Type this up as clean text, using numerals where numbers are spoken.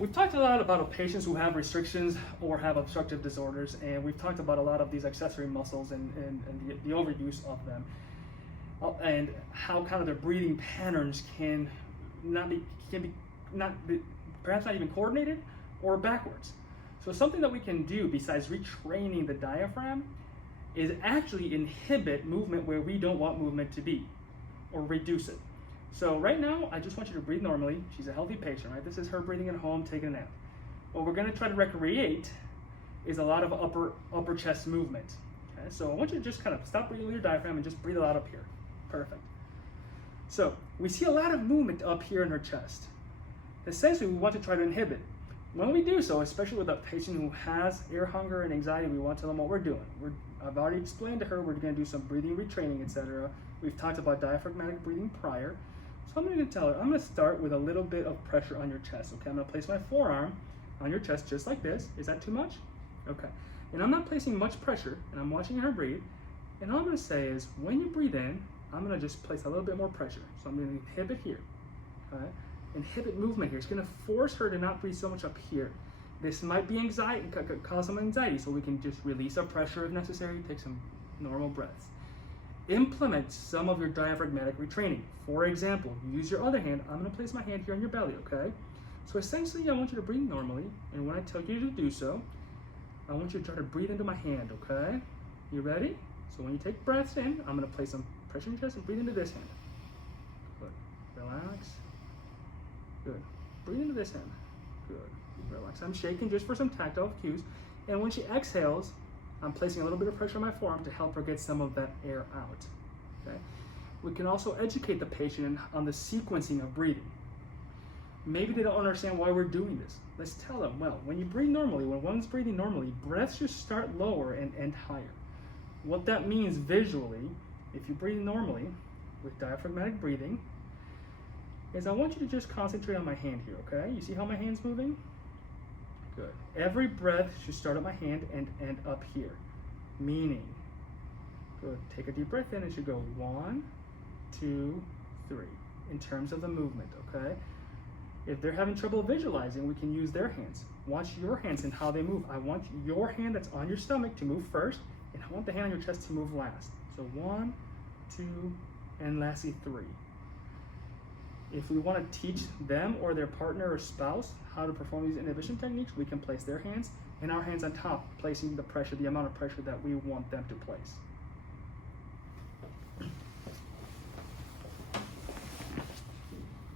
We've talked a lot about patients who have restrictions or have obstructive disorders, and we've talked about a lot of these accessory muscles and the overuse of them, and how kind of their breathing patterns can be perhaps not even coordinated or backwards. So something that we can do besides retraining the diaphragm is actually inhibit movement where we don't want movement to be, or reduce it. So right now, I just want you to breathe normally. She's a healthy patient, right? This is her breathing at home, taking a nap. What we're gonna try to recreate is a lot of upper chest movement. Okay, so I want you to just kind of stop breathing with your diaphragm and just breathe a lot up here. Perfect. So we see a lot of movement up here in her chest. Essentially, we want to try to inhibit. When we do so, especially with a patient who has air hunger and anxiety, we want to tell them what we're doing. I've already explained to her we're going to do some breathing retraining, etc. We've talked about diaphragmatic breathing prior. So I'm going to tell her, I'm going to start with a little bit of pressure on your chest. Okay, I'm going to place my forearm on your chest just like this. Is that too much? Okay. And I'm not placing much pressure, and I'm watching her breathe. And all I'm going to say is, when you breathe in, I'm going to just place a little bit more pressure. So I'm going to inhibit here. Okay? Inhibit movement here. It's going to force her to not breathe so much up here. This might be anxiety, cause some anxiety, so we can just release our pressure if necessary, take some normal breaths. Implement some of your diaphragmatic retraining. For example, use your other hand. I'm going to place my hand here on your belly, okay? So essentially, I want you to breathe normally, and when I tell you to do so, I want you to try to breathe into my hand, okay? You ready? So when you take breaths in, I'm going to place some pressure in your chest and breathe into this hand. Good. Relax. Good. Breathe into this hand. Good. Relax. I'm shaking just for some tactile cues. And when she exhales, I'm placing a little bit of pressure on my forearm to help her get some of that air out. Okay. We can also educate the patient on the sequencing of breathing. Maybe they don't understand why we're doing this. Let's tell them, well, when you breathe normally, when one's breathing normally, breaths should start lower and end higher. What that means visually, if you breathe normally with diaphragmatic breathing, is I want you to just concentrate on my hand here, okay? You see how my hand's moving? Good. Every breath should start at my hand and end up here. Meaning, good, take a deep breath in, it should go 1, 2, 3, in terms of the movement, okay? If they're having trouble visualizing, we can use their hands. Watch your hands and how they move. I want your hand that's on your stomach to move first, and I want the hand on your chest to move last. So 1, 2, and lastly 3. If we want to teach them or their partner or spouse how to perform these inhibition techniques, we can place their hands and our hands on top, placing the pressure, the amount of pressure that we want them to place.